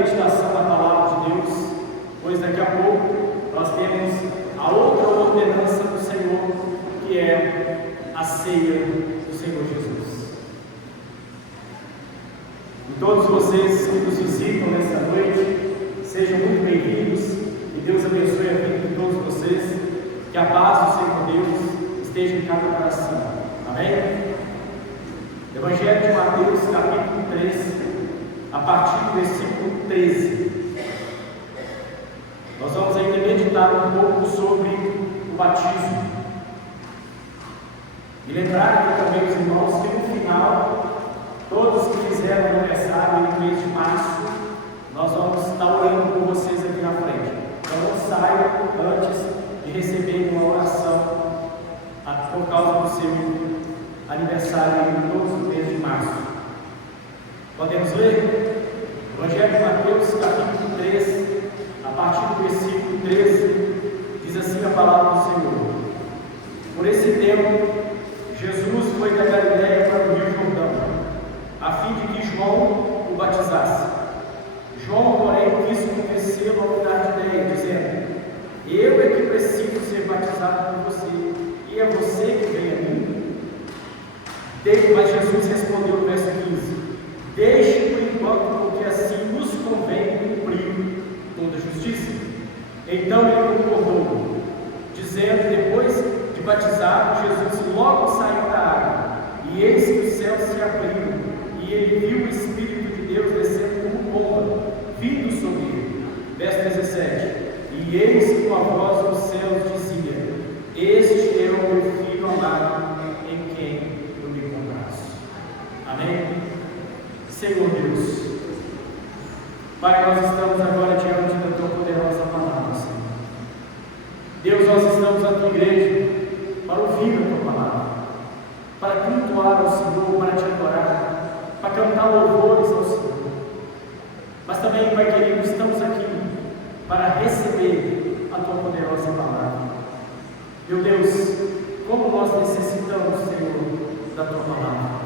meditação na palavra de Deus, pois daqui a pouco nós temos a outra ordenança do Senhor, que é a ceia do Senhor Jesus. E todos vocês que nos visitam nesta noite, sejam muito bem-vindos e Deus abençoe a vida de todos vocês, que a paz do Senhor Deus esteja em cada coração. Amém? Evangelho de Mateus, capítulo 3, a partir do versículo 13. Nós vamos ainda meditar um pouco sobre o batismo. E lembrar aqui também os irmãos que no final, todos que fizeram aniversário no mês de março, nós vamos estar orando por vocês aqui na frente. Então não saiam antes de receber uma oração por causa do seu aniversário em todos os meses de março. Podemos ler? Evangelho de Mateus, capítulo 3, a partir do versículo 13, diz assim a palavra do Senhor. Por esse tempo, Jesus foi da Galiléia para o Rio Jordão, a fim de que João o batizasse. João, porém, quis convencê-lo a mudar de ideia, dizendo: eu é que preciso ser batizado por você, e é você que vem a mim? Mas Jesus respondeu no verso 15: deixe por enquanto, porque assim nos convém cumprir toda a justiça. Então ele concordou, dizendo: depois de batizado, Jesus logo saiu da água, e eis que os céus se abriram, e ele viu o Espírito de Deus descendo como pomba, vindo sobre ele. Verso 17: e eis que uma voz dos céus dizia: este é o meu Filho amado, em quem eu me comprazo. Amém? Senhor Deus, Pai, nós estamos agora diante da Tua poderosa palavra, Senhor. Deus, nós estamos na Tua igreja para ouvir a Tua palavra, para cultuar ao Senhor, para Te adorar, para cantar louvores ao Senhor. Mas também, Pai querido, estamos aqui para receber a Tua poderosa palavra. Meu Deus, como nós necessitamos, Senhor, da Tua palavra.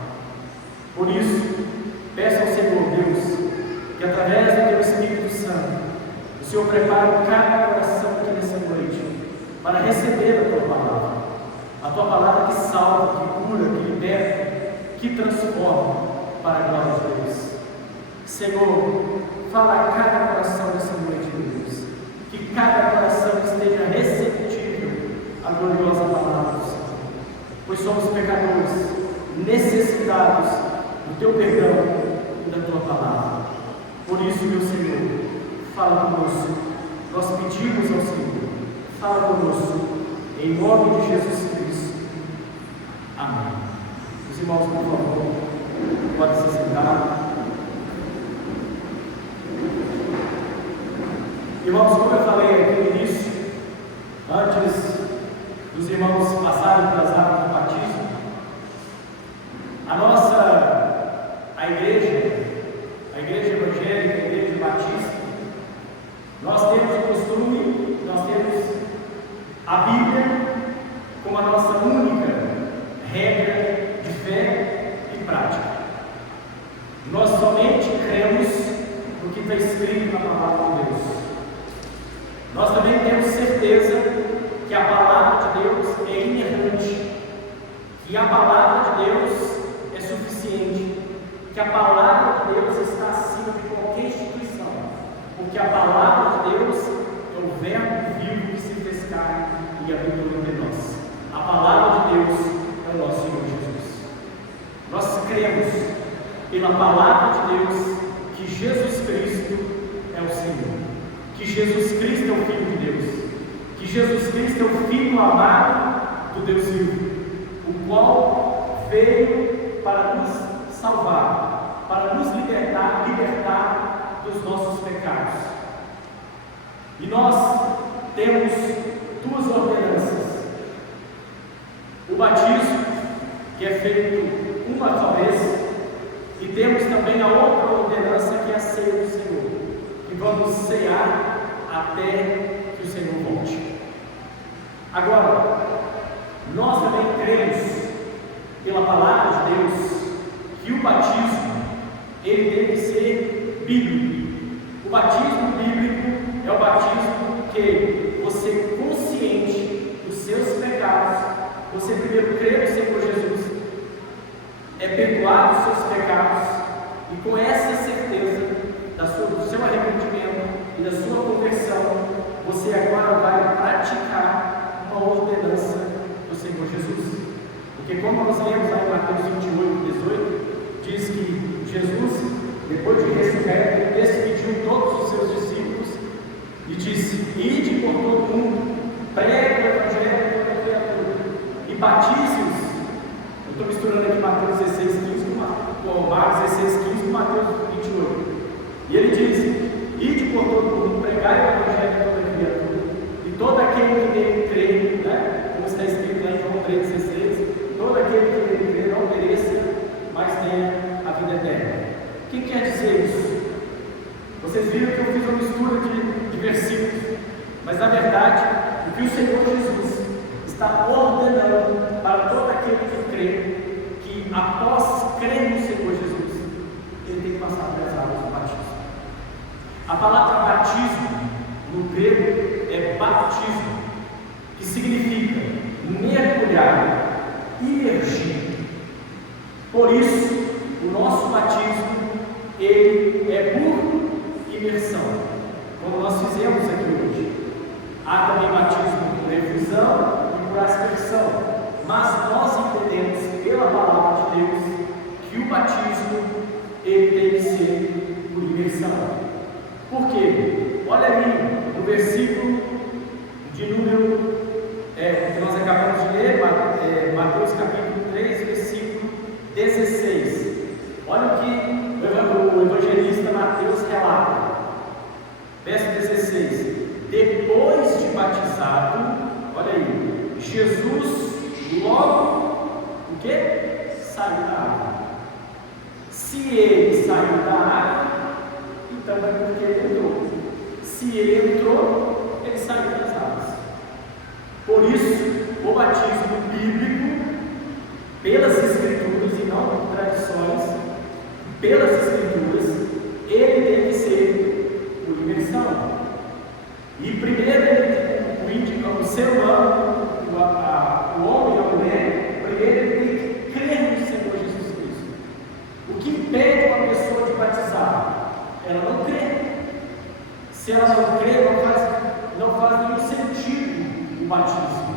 Por isso, peço ao Senhor, Deus, que através do Teu Espírito Santo, o Senhor prepare cada coração aqui nessa noite para receber a Tua palavra que salva, que cura, que liberta, que transforma para a glória de Deus. Senhor, fala a cada coração nessa noite, Deus, que cada coração esteja receptível à gloriosa palavra do Senhor, pois somos pecadores, necessitados do Teu perdão e da Tua palavra. Por isso, meu Senhor, fala conosco. Nós pedimos ao Senhor, fala conosco, em nome de Jesus Cristo. Amém. Os irmãos, por favor, podem se sentar. Irmãos, como eu falei aqui no início, antes dos irmãos passarem pelas águas do batismo, a igreja evangélica, a igreja batista, nós temos o costume, nós temos a Bíblia como a nossa única regra de fé e prática. Nós somente cremos no que está escrito na palavra de Deus. Nós também temos certeza que a palavra de Deus é inerrante, que a palavra de Deus é suficiente, que a palavra de Deus está acima de qualquer instituição, porque a palavra de Deus é o verbo vivo que se fez carne e habitou entre nós. A palavra de Deus é o nosso Senhor Jesus. Nós cremos pela palavra de Deus que Jesus Cristo é o Senhor, que Jesus Cristo é o Filho de Deus, que Jesus Cristo é o Filho amado do Deus vivo, o qual veio para nos salvar, para nos libertar dos nossos pecados. E nós temos duas ordenanças: o batismo, que é feito uma só vez, e temos também a outra ordenança, que é a ceia do Senhor, que vamos cear até que o Senhor volte. Agora, nós também cremos pela palavra de Deus que o batismo ele deve ser bíblico. O batismo bíblico é o batismo que você, consciente dos seus pecados, você primeiro crê no Senhor Jesus, é perdoado os seus pecados, e com essa certeza do seu arrependimento e da sua conversão, você agora vai praticar uma ordenança do Senhor Jesus. Porque como nós lemos lá em Mateus 28, 18, diz que Jesus, depois de ressurreto, despediu todos os seus discípulos e disse: ide por todo mundo, pregue o Evangelho a toda criatura e batize-os. Eu estou misturando aqui Mateus 16, 15 com Marcos 16, 15 com Mateus 28. E ele diz: ide por todo mundo, pregai o Evangelho a toda criatura, e todo aquele que nele crê, né, como está escrito lá em João 3,16, todo aquele que nele crê não pereça, mas tenha a vida eterna. O que quer dizer isso? Vocês viram que eu fiz uma mistura de versículos, mas na verdade, o que o Senhor Jesus está ordenando para todo aquele que crê, que após crer no Senhor Jesus, ele tem que passar pelas águas do batismo. A palavra batismo no grego é baptismo, que significa mergulhar, imergir. Por isso, o nosso batismo ele é por imersão, como nós fizemos aqui hoje. Há também batismo por efusão e por aspersão, mas nós entendemos pela palavra de Deus que o batismo ele tem que ser por imersão. Por quê? Olha ali no versículo de número que nós acabamos de ler, Mateus capítulo 3, versículo 16. Olha o que o evangelista Mateus relata. Verso 16: depois de batizado, olha aí, Jesus logo o que? Saiu da água. Se ele saiu da água, então é porque ele entrou. Se ele entrou, ele saiu das águas. Por isso, o batismo bíblico, pelas Escrituras e não por tradições, pelas Escrituras, ele tem que ser por imersão. E primeiro, o ser humano, o homem e a mulher, primeiro ele tem que crer no Senhor Jesus Cristo. O que impede uma pessoa de batizar? Ela não crê. Se ela não crê, não faz nenhum sentido o batismo.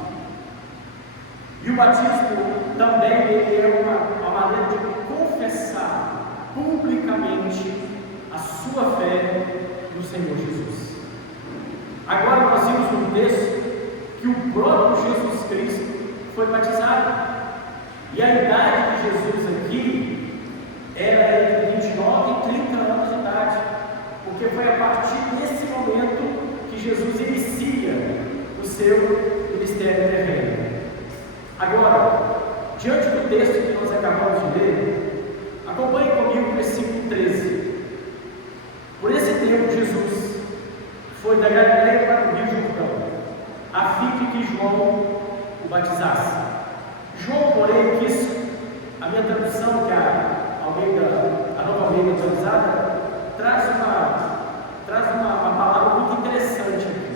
E o batismo também ele é uma maneira de confessar publicamente a sua fé no Senhor Jesus. Agora nós vimos no texto que o próprio Jesus Cristo foi batizado. E a idade de Jesus aqui era entre 29 e 30 anos de idade, porque foi a partir desse momento que Jesus inicia o seu ministério terreno. Agora, diante do texto que nós acabamos de ler, acompanhe comigo o versículo 13. Por esse tempo, Jesus foi da Galileia para o Rio Jordão, a fim de que João o batizasse. João, porém, quis, a minha tradução, que a Nova Almeida atualizada, traz uma palavra muito interessante aqui.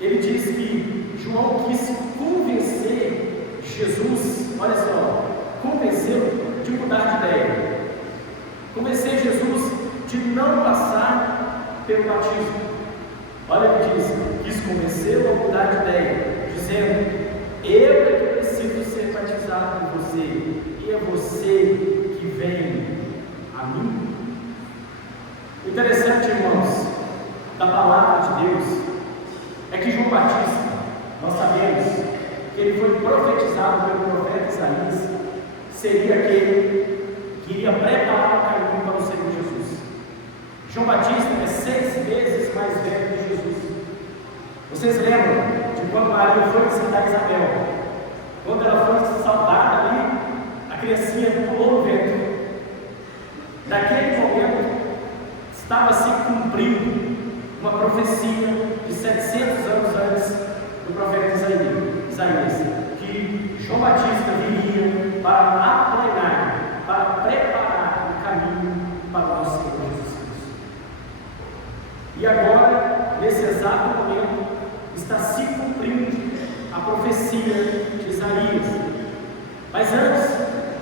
Ele diz que João quis convencer Jesus, olha só, convenceu de mudar de ideia, convencer Jesus de não passar pelo batismo. Olha o que diz: quis convencê-lo a mudar de ideia, dizendo: eu é que preciso ser batizado por você, e é você que vem a mim. O interessante, irmãos, da palavra de Deus é que João Batista, nós sabemos que ele foi profetizado pelo profeta Isaías, seria aquele que iria preparar o caminho para o Senhor Jesus. João Batista é 6 vezes mais velho que Jesus. Vocês lembram de quando Maria foi visitar Isabel? Quando ela foi saudada ali, a criancinha pulou no vento. Naquele momento, estava se cumprindo uma profecia de 700 anos antes do profeta Isaías, que João Batista viria para aplanar, para preparar o caminho para o nosso Senhor Jesus Cristo. Elias. Mas antes,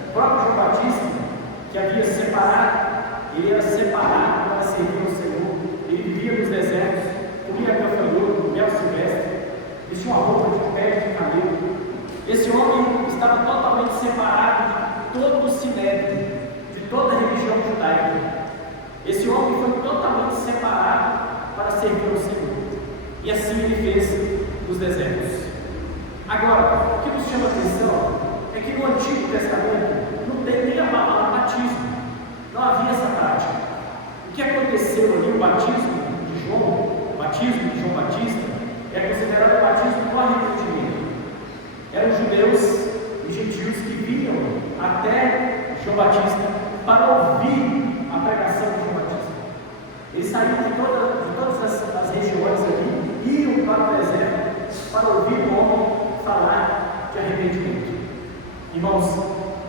o próprio João Batista, que havia separado, ele era separado para servir ao Senhor. Ele vivia nos desertos, comia gafanhoto, mel silvestre, vestia uma roupa de pele de camelo. Esse homem estava totalmente separado de todo o sinédrio, de toda a religião judaica. Esse homem foi totalmente separado para servir ao Senhor. E assim ele fez nos desertos. Agora, o que nos chama a atenção é que no Antigo Testamento não tem nem a palavra batismo. Não havia essa prática. O que aconteceu ali, o batismo de João Batista, é considerado o batismo por arrependimento. Eram judeus e gentios que vinham até João Batista para ouvir a pregação de João Batista. Eles saíam de todas as regiões ali, iam para o deserto para ouvir o homem falar de arrependimento. Irmãos,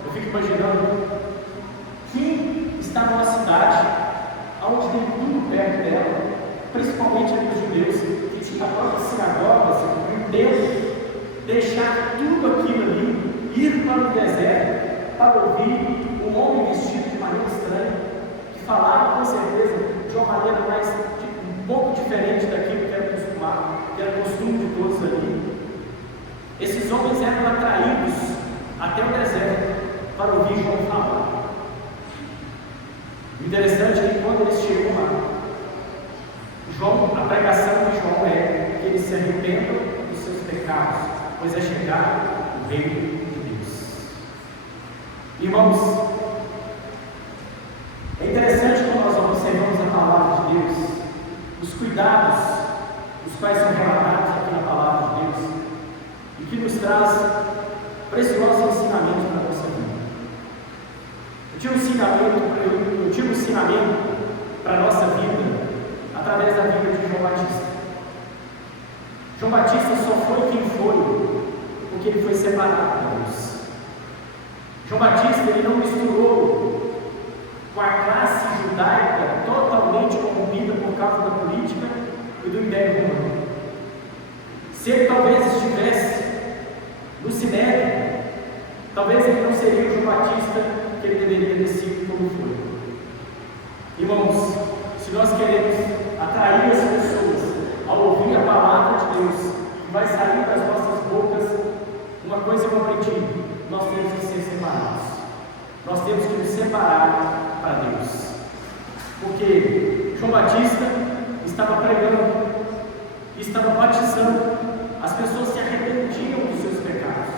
eu fico imaginando quem está numa cidade onde tem tudo perto dela, principalmente ali os judeus, que tinha a própria sinagoga, um templo, deixar tudo aquilo ali, ir para o deserto para ouvir um homem vestido de maneira estranha, que falava com certeza de uma maneira um pouco diferente daquilo que era costumado, que era costume de todos ali. Esses homens eram atraídos até o deserto para ouvir João falar. O interessante é que quando eles chegam lá, a pregação de João é que eles se arrependam dos seus pecados, pois é chegado o reino de Deus. Irmãos, é interessante quando nós observamos a palavra de Deus, os cuidados, os quais são relatados aqui na palavra de Deus, e que nos traz preciosos ensinamentos para a nossa vida. Eu tive um ensinamento para a nossa vida através da vida de João Batista. João Batista só foi quem foi porque ele foi separado de Deus. João Batista ele não misturou com a classe judaica totalmente corrompida por causa da política e do Império Romano. Se ele talvez estivesse no Sinédrio, talvez ele não seria o João Batista que ele deveria ter sido como foi. Irmãos, se nós queremos atrair as pessoas ao ouvir a palavra de Deus, que vai sair das nossas bocas, uma coisa eu aprendi: nós temos que ser separados. Nós temos que nos separar para Deus. Porque João Batista estava pregando, estava batizando, as pessoas se arrependiam dos seus pecados.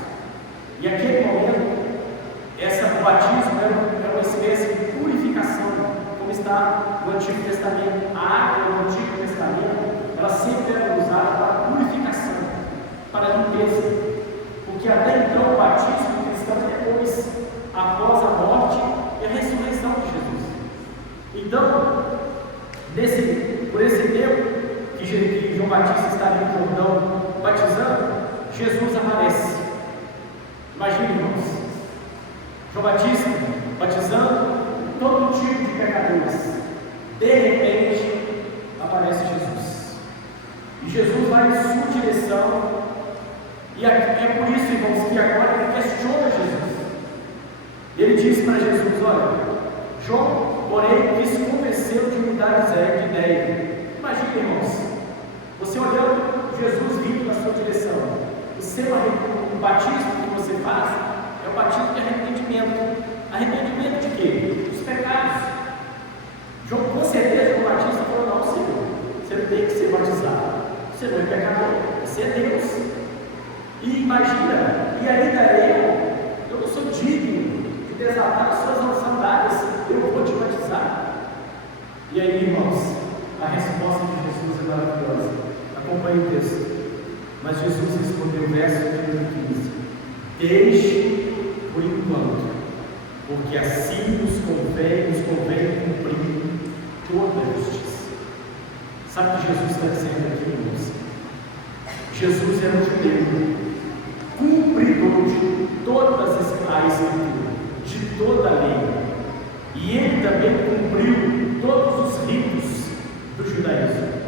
E naquele momento, o batismo era uma espécie de purificação, como está no Antigo Testamento. A água do Antigo Testamento, ela sempre era usada para purificação, para limpeza. Porque até então o batismo cristão depois, após a morte e a ressurreição de Jesus. Então, por esse tempo que João Batista está ali no Jordão batizando, Jesus aparece. Imagine, irmãos, João Batista batizando todo tipo de pecadores. De repente aparece Jesus. E Jesus vai em sua direção. E é por isso, irmãos, que agora ele questiona Jesus. Ele diz para Jesus: olha, João, porém, quis convencê-lo de mudar de ideia. Imagine, irmãos, você olhando Jesus vindo na sua direção. O batismo que você faz é o batismo de arrependimento. Arrependimento de quê? Dos pecados. João, com certeza, o Batista falou: não, Senhor, você não tem que ser batizado. Você não é pecador, você é Deus. E imagina, e ainda eu não sou digno de desatar as suas sandálias, eu vou te batizar. E aí, irmãos, a resposta de Jesus é maravilhosa. Acompanhe o texto. Mas Jesus respondeu, verso de 15: deixe por enquanto, porque assim nos convém cumprir toda a justiça. Sabe o que Jesus está dizendo aqui, irmãos? Jesus era um judeu, cumpridor de todas as escrituras, de toda a lei, e ele também cumpriu todos os ritos do judaísmo.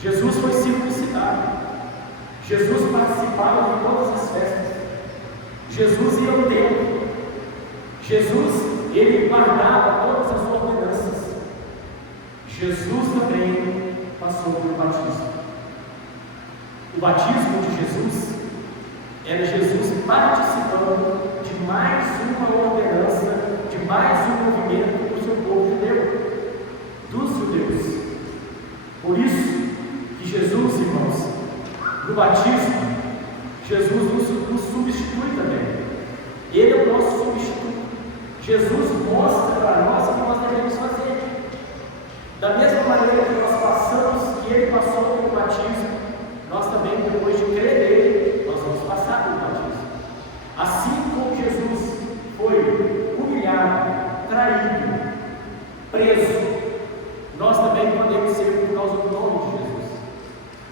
Jesus foi circuncidado, Jesus participava de todas as festas, Jesus ia ao templo. Jesus, ele guardava todas as ordenanças. Jesus também passou pelo batismo. O batismo de Jesus era Jesus participando de mais uma ordenança, de mais um movimento do seu povo judeu, dos judeus. Por isso que Jesus, irmãos, no batismo, Jesus nos substitui também. Ele é o nosso substituto. Jesus mostra para nós o que nós devemos fazer. Da mesma maneira que nós passamos, que ele passou pelo batismo, nós também, depois de crer nele, nós vamos passar pelo batismo. Assim como Jesus foi humilhado, traído, preso, nós também podemos ser por causa do nome de Jesus.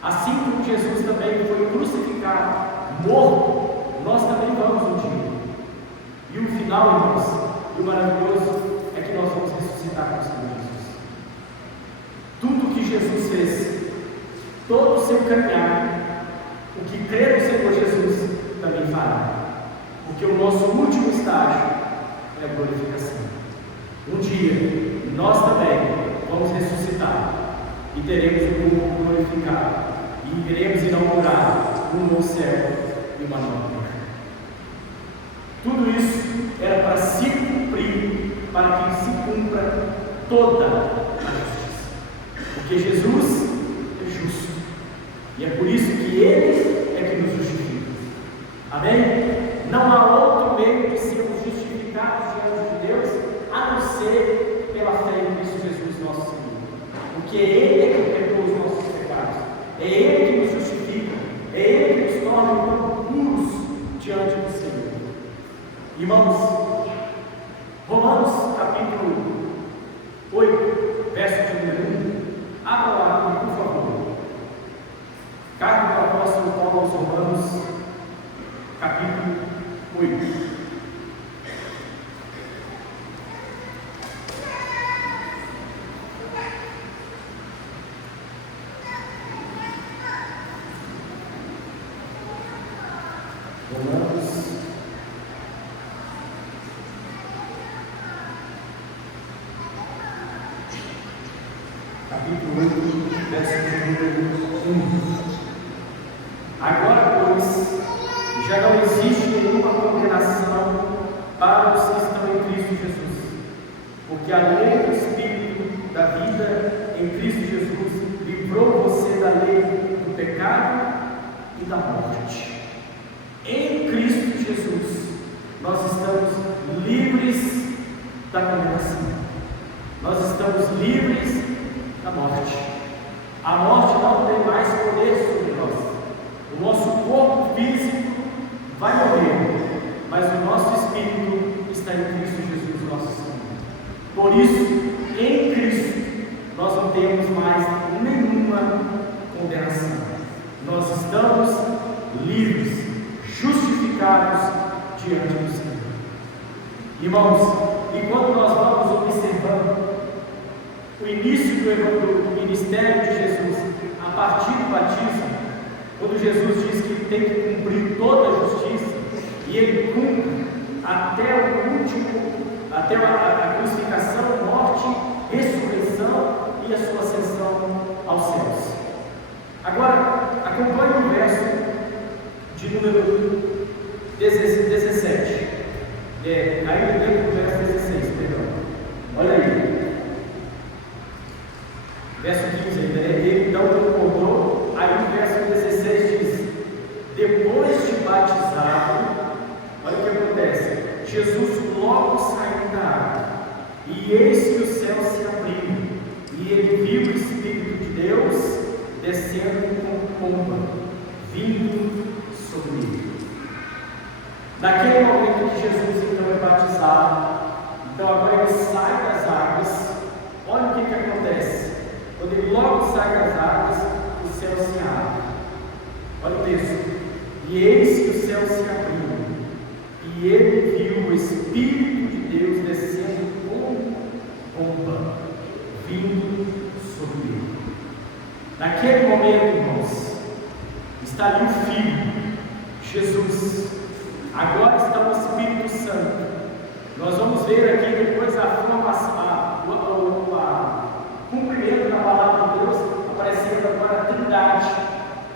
Assim como Jesus também foi crucificado, morto, nós também vamos um dia. E o final, irmãos, e o maravilhoso é que nós vamos ressuscitar com o Senhor Jesus. Tudo que Jesus fez, todo o seu caminhar, o que crê no Senhor Jesus também fará. Porque o nosso último estágio é a glorificação. Um dia, nós também vamos ressuscitar e teremos um corpo glorificado e iremos inaugurar um novo céu e uma nova terra. Tudo isso era para se cumprir, para que se cumpra toda a justiça. Porque Jesus é justo. E é por isso que Ele é que nos justifica. Amém? Não há outro meio de sermos justificados diante de Deus, a não ser pela fé em Cristo Jesus, nosso Senhor. Porque Ele é que perdoa os nossos pecados. É Ele que nos justifica. É Ele que nos torna então puros diante do Senhor. Irmãos, Romanos capítulo 8, verso de número 1. Abra lá, por favor. Carta do apóstolo Paulo aos Romanos, capítulo 8. Romanos, capítulo 8, verso de número 1. Agora, pois, já não existe nenhuma condenação para os que estão em Cristo Jesus, porque a lei do Espírito da vida em Cristo Jesus livrou você da lei do pecado e da morte. Em Cristo Jesus, nós estamos livres da condenação. Nós estamos livres da morte. A morte não tem mais poder sobre nós. O nosso corpo físico vai morrer, mas o nosso espírito está em Cristo Jesus, nosso Senhor. Por isso, em Cristo, nós não temos mais nenhuma condenação. Nós estamos livres, justificados diante do Senhor. Irmãos, e quando nós vamos observando o início do ministério de Jesus, a partir do batismo, quando Jesus diz que tem que cumprir toda a justiça, e ele cumpre até o último, até a crucificação, morte, ressurreição e a sua ascensão aos céus. Agora, acompanhe o verso de número 17. Ainda dentro do verso 16, perdão. Olha aí. Verso 15 ainda, ele então concordou. Aí o verso 16 diz: depois de batizado, olha o que acontece. Jesus logo saiu da água, e eis que os céus se abriram, e ele viu o Espírito de Deus descendo com pomba, vindo sobre ele. Naquele momento que Jesus então é batizado, então agora ele sai das águas. Olha o que acontece. Quando ele logo sai das águas, o céu se abre. Olha o texto. E eis que o céu se abriu, e ele viu o Espírito de Deus descendo como pomba, vindo sobre ele. Naquele momento, irmãos, está ali o Filho, Jesus. Agora está Nós vamos ver aqui depois a cumprimento da palavra de Deus aparecendo agora a Trindade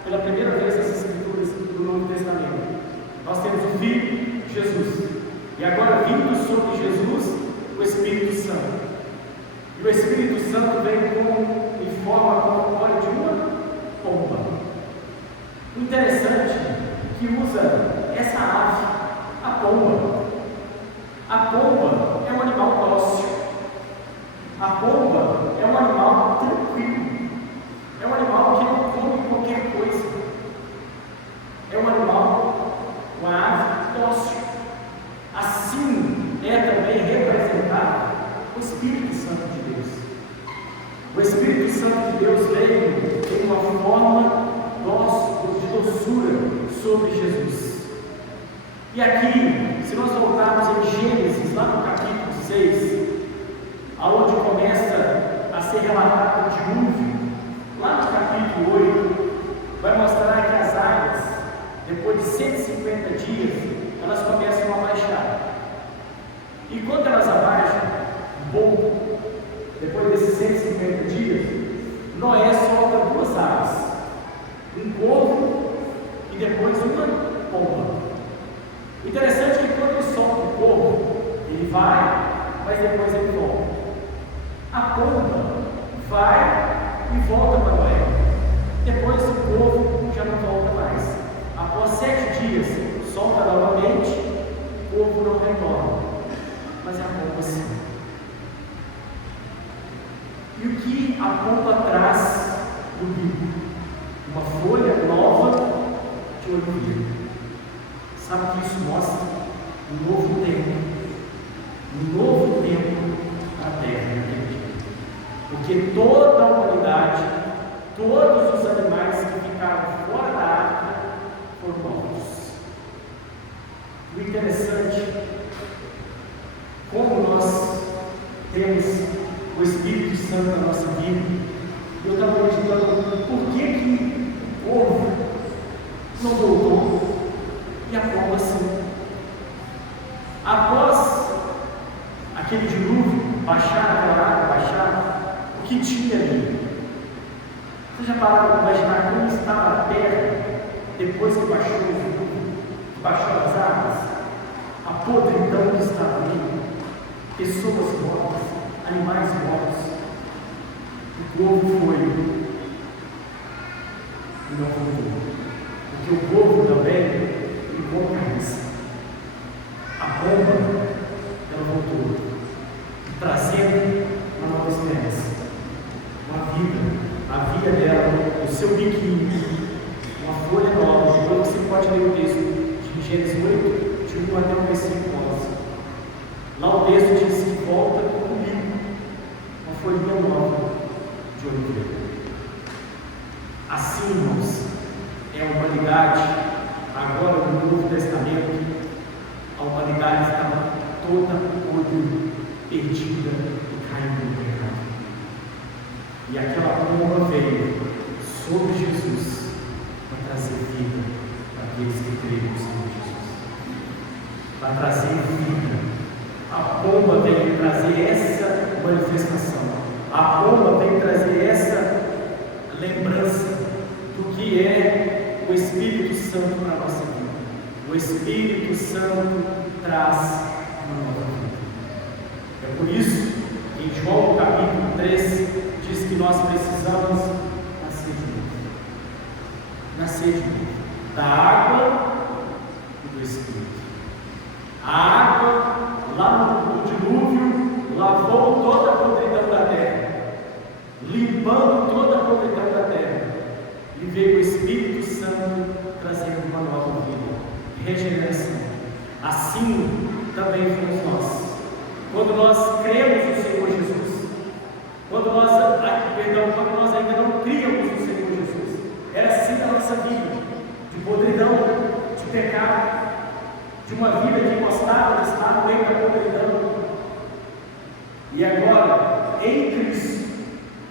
pela primeira vez nas Escrituras do Novo Testamento. Nós temos o Filho, Jesus, e agora vindo sobre Jesus o Espírito Santo. E o Espírito Santo vem em forma corpórea de uma pomba. Interessante que usa essa ave, a pomba. A pomba é um animal dócil. A pomba é um animal tranquilo. É um animal que não come qualquer coisa. É um animal, uma ave dócil. Assim é também representado o Espírito Santo de Deus. O Espírito Santo de Deus veio em uma forma de doçura sobre Jesus. E aqui, se nós voltarmos em Gênesis, lá no capítulo 6, aonde começa a ser relatado o dilúvio, lá no capítulo 8, vai mostrar que as águas, depois de 150 dias, elas começam a baixar. E quando elas abaixam um pouco, depois desses 150 dias, Noé solta duas aves, um corvo e depois uma pomba. O interessante é que quando ele solta o corvo, ele vai, mas depois ele volta. A pomba vai e volta para Noé. Depois o corvo já não volta mais. Após 7 dias, solta novamente, o corvo não retorna, mas a pomba sim. E o que a pomba traz no bico? Uma folha nova de oliveira. Sabe o que isso mostra? Um novo tempo. Um novo tempo na terra. Porque toda a humanidade, todos os animais que ficaram fora da arca foram mortos. O interessante, como nós temos o Espírito Santo na nossa vida, eu estava meditando por que o povo não voltou e a pomba sim. Após aquele dilúvio baixar, aquela água baixar, o que tinha ali? Você já parou para imaginar como estava a terra depois que baixou o dilúvio, que baixou as águas? A podridão que estava ali, pessoas mortas, animais mortos. O povo foi e não voltou, porque o povo também ficou carniça. A pomba, ela voltou, trazendo uma nova esperança, uma vida. Havia dela o seu biquinho, uma folha nova. Depois você pode ler o texto de Gênesis 8, de 1 até o versículo 11. Lá o texto diz que volta comigo, uma folhinha nova de oliveira. Assim, irmãos, é a humanidade. Agora no Novo Testamento, a humanidade estava toda podre, perdida e caindo no pecado. E aquela pomba veio sobre Jesus para trazer vida para aqueles que creem no Senhor Jesus. Para trazer vida. A pomba veio trazer essa manifestação. A pomba veio trazer essa lembrança do que é o Espírito Santo para a nossa vida. O Espírito Santo traz uma nova vida. É por isso que em João capítulo 3 diz que nós precisamos nascer de novo. Nascer de novo. Da água e do Espírito. A água, lá no dilúvio, lavou toda a podridão da terra, limpando toda a podridão da terra. E veio o Espírito Santo trazendo uma nova vida, regeneração. Assim também fomos nós. Quando nós cremos no Senhor Jesus, quando nós ainda não críamos no Senhor Jesus, era assim a nossa vida, de podridão, de pecado, de uma vida que gostava de estar no meio da podridão. E agora, em Cristo,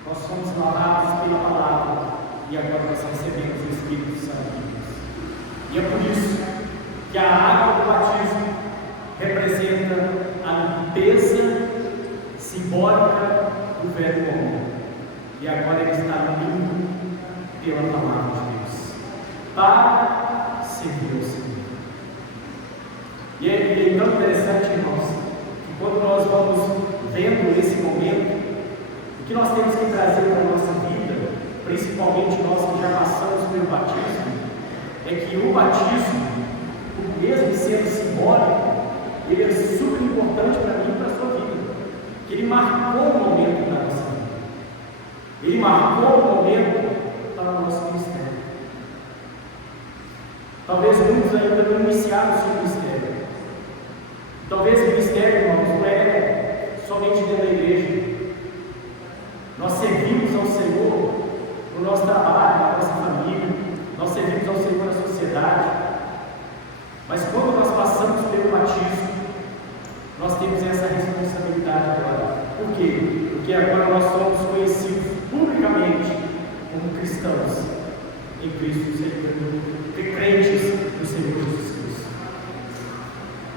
nós somos lavados pela palavra, e agora nós recebemos o Espírito Santo de Deus. E é por isso que a água do batismo representa a velho homem, e agora ele está limpo pela palavra de Deus, para servir ao Senhor. E é tão interessante, irmãos, que quando nós vamos vendo esse momento, o que nós temos que trazer para a nossa vida, principalmente nós que já passamos pelo batismo, é que o batismo, mesmo sendo simbólico, ele é super importante para mim e para a sua vida, que ele marcou um momento da nossa vida, ele marcou um momento para o nosso ministério. Talvez muitos ainda não iniciaram o seu ministério. Talvez o ministério, irmãos, não é somente dentro da igreja. Nós servimos ao Senhor no nosso trabalho, na nossa família, nós servimos ao Senhor na sociedade. Mas quando nós passamos pelo batismo, nós temos essa responsabilidade agora. Por quê? Porque agora nós somos conhecidos publicamente como cristãos em Cristo, crentes do Senhor Jesus Cristo.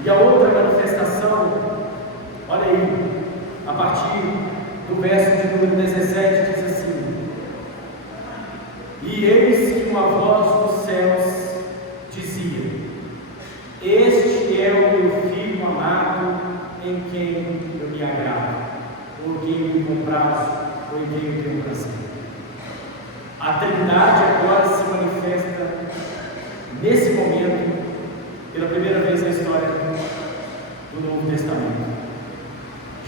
E a outra manifestação, olha aí, a partir do verso de número 17, diz assim: e eis que uma voz dos céus dizia: este é o meu filho amado, em quem eu me agrado, ou quem eu me comprazo, ou em quem eu tenho prazer. A Trindade agora se manifesta nesse momento, pela primeira vez na história do Novo Testamento.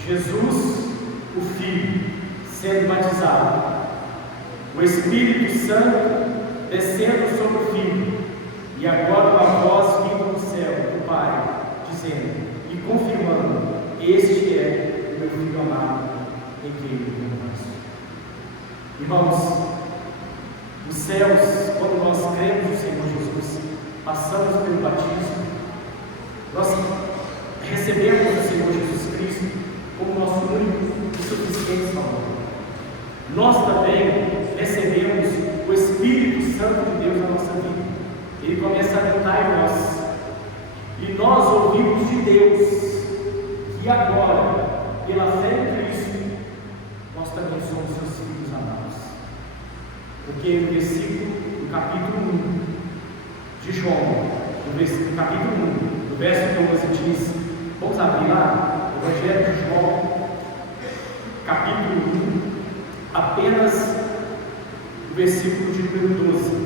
Jesus, o Filho, sendo batizado, o Espírito Santo descendo sobre o Filho, e agora uma voz vindo do céu, do Pai, dizendo e confirmando: este é o meu Filho amado, em quem eu me comprazo. Irmãos, os céus, quando nós cremos no Senhor Jesus, passamos pelo batismo, nós recebemos o Senhor Jesus Cristo como nosso único e suficiente Salvador. Nós também recebemos o Espírito Santo de Deus na nossa vida. Ele começa a habitar em nós, e nós ouvimos de Deus que agora, pela fé em Cristo, nós também somos seus filhos amados. Porque no versículo, no capítulo 1 de João, no capítulo 1, no verso 12, diz, vamos abrir lá, o Evangelho de João, capítulo 1, apenas o versículo de número 12.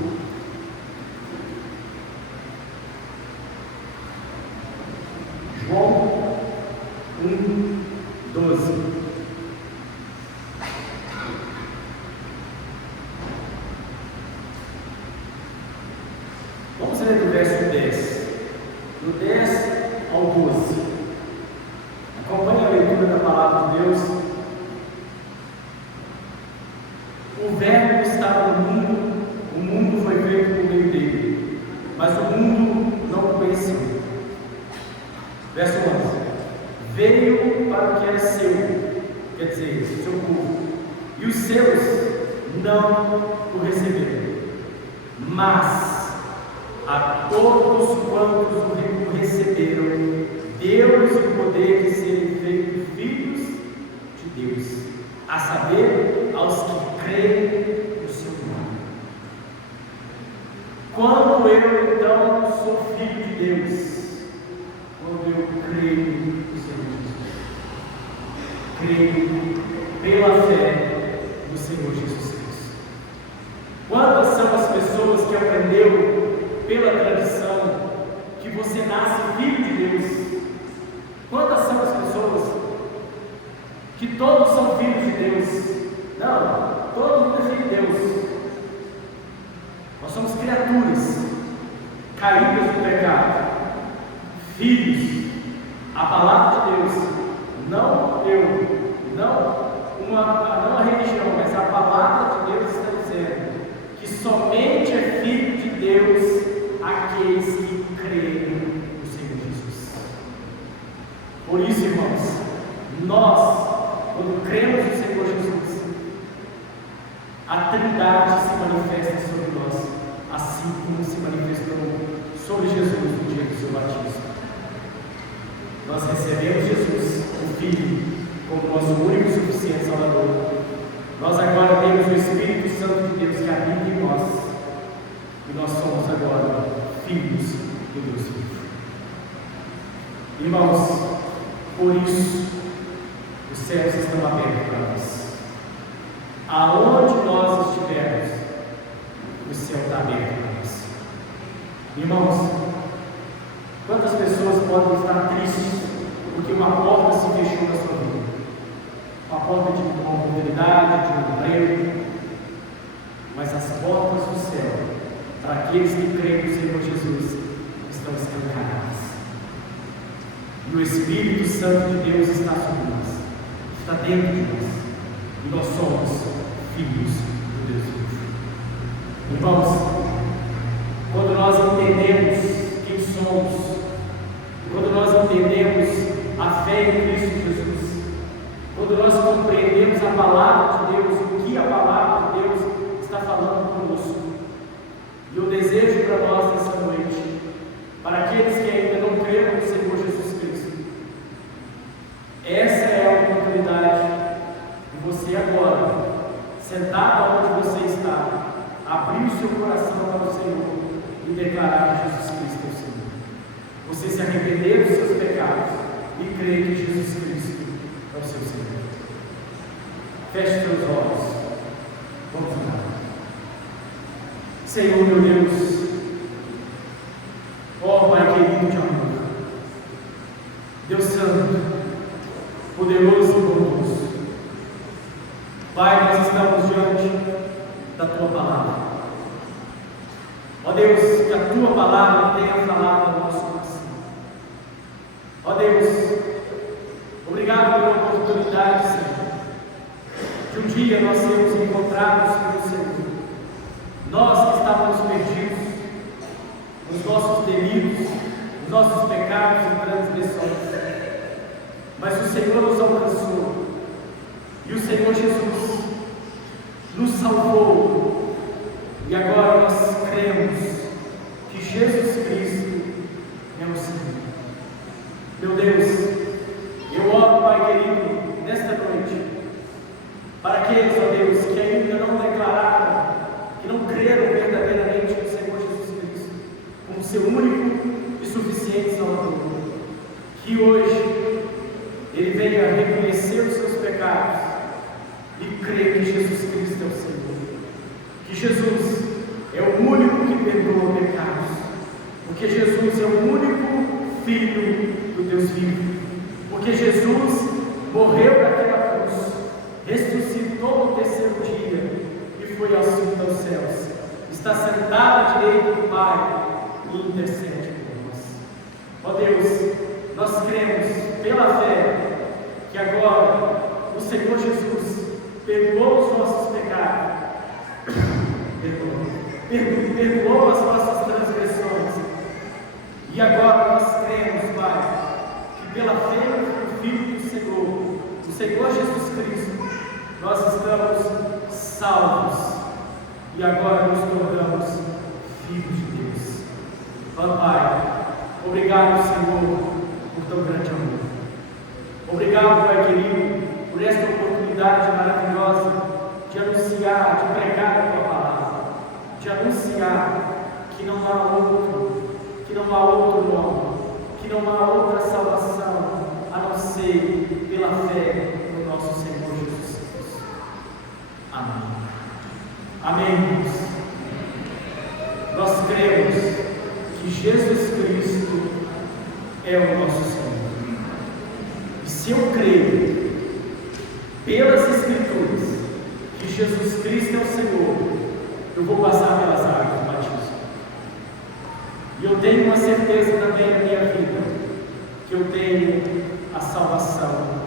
João 1, 12. Vamos ler do verso 10. Do 10 ao 12. Acompanhe a leitura da palavra de Deus. O Verbo estava no mundo, o mundo foi feito por meio dele, mas o mundo não o conheceu. Verso 11: veio para o que era seu, quer dizer, seu povo, e os seus não o receberam. Mas a todos quantos o receberam, deu-lhes o poder de serem feitos filhos de Deus, a saber, aos que creem no seu nome. Quando eu então sou filho de Deus, quando eu creio no Senhor Jesus, creio pela fé no Senhor Jesus Cristo. Quantas são as pessoas que aprendeu pela tradição que você nasce filho de Deus? Quantas são as pessoas que todos são filhos de Deus? Não, todo mundo é filho de Deus. Nós somos criaturas caídas no pecado, filhos. A palavra de Deus, não eu, não a religião, mas a palavra de Deus está dizendo que somente é filho de Deus aqueles que creem no Senhor Jesus. Por isso, irmãos, nós, quando cremos no Senhor Jesus, a Trindade se manifesta sobre nós, assim como se manifestou sobre Jesus no dia do seu batismo. Nós recebemos Jesus, o Filho, como nosso único e suficiente Salvador, Irmãos, por isso, os céus estão abertos para nós. Aonde nós estivermos, o céu está aberto para nós. Irmãos, quantas pessoas podem estar tristes porque uma porta se fechou na sua vida? Uma porta de uma oportunidade, de um emprego, mas as portas do céu, para aqueles que creem no Senhor Jesus, estão escancaradas. E o Espírito Santo de Deus está sobre nós, está dentro de nós, e nós somos filhos do Deus vivo. Irmãos, quando nós entendemos quem somos, quando nós entendemos a fé em Cristo Jesus, quando nós compreendemos a palavra de Deus, o que a palavra de Deus está falando conosco, e eu desejo para nós nessa noite, para aqueles que ainda não creram no Senhor Jesus Cristo, essa é a oportunidade de você agora, sentado onde você está, abrir o seu coração para o Senhor e declarar que Jesus Cristo é o Senhor. Você se arrepender dos seus pecados e crer que Jesus Cristo é o seu Senhor. Feche seus olhos. Vamos orar. Senhor, meu Deus, ó Pai querido de amor, Deus Santo, poderoso e bondoso, Pai, nós estamos diante da Tua Palavra. Ó Deus, que a Tua Palavra tenha falado ao nosso coração. Ó Deus, obrigado pela oportunidade, Senhor, de um dia nós sermos encontrados pelo Senhor. Nós que estávamos perdidos nos nossos delitos, nos nossos pecados e transgressões, mas o Senhor nos alcançou, e o Senhor Jesus nos salvou, e agora nós cremos que Jesus Cristo é o Senhor. Meu Deus, eu oro, Pai querido, nesta noite, para aqueles, ó Deus, que ainda não declararam, que não creram verdadeiramente no Senhor Jesus Cristo, como seu único e suficiente Salvador, que hoje ele venha reconhecer os seus pecados e crer que Jesus Cristo é o Senhor, que Jesus é o único que perdoa pecados, porque Jesus é o único Filho do Deus vivo, porque Jesus morreu naquela cruz, ressuscitou no terceiro dia e foi assunto aos céus, está sentado à direita do Pai e intercede por nós. Ó Deus, nós cremos pela fé que agora o Senhor Jesus perdoou os nossos pecados, perdoou as nossas transgressões, e agora nós cremos, Pai, que pela fé no Filho do Senhor, o Senhor Jesus Cristo, nós estamos salvos, e agora nos tornamos filhos de Deus. Ó Pai, obrigado, Senhor, por tão grande amor. Obrigado, Pai querido, por esta oportunidade maravilhosa de anunciar, de pregar a Tua palavra, de anunciar que não há outro, que não há outro nome, que não há outra salvação a não ser pela fé no nosso Senhor Jesus Cristo. Amém. Amém, irmãos. Nós cremos que Jesus Cristo é o nosso Senhor. E se eu creio pelas Escrituras que Jesus Cristo é o Senhor, eu vou passar pelas águas do batismo. E eu tenho uma certeza também na minha vida, que eu tenho a salvação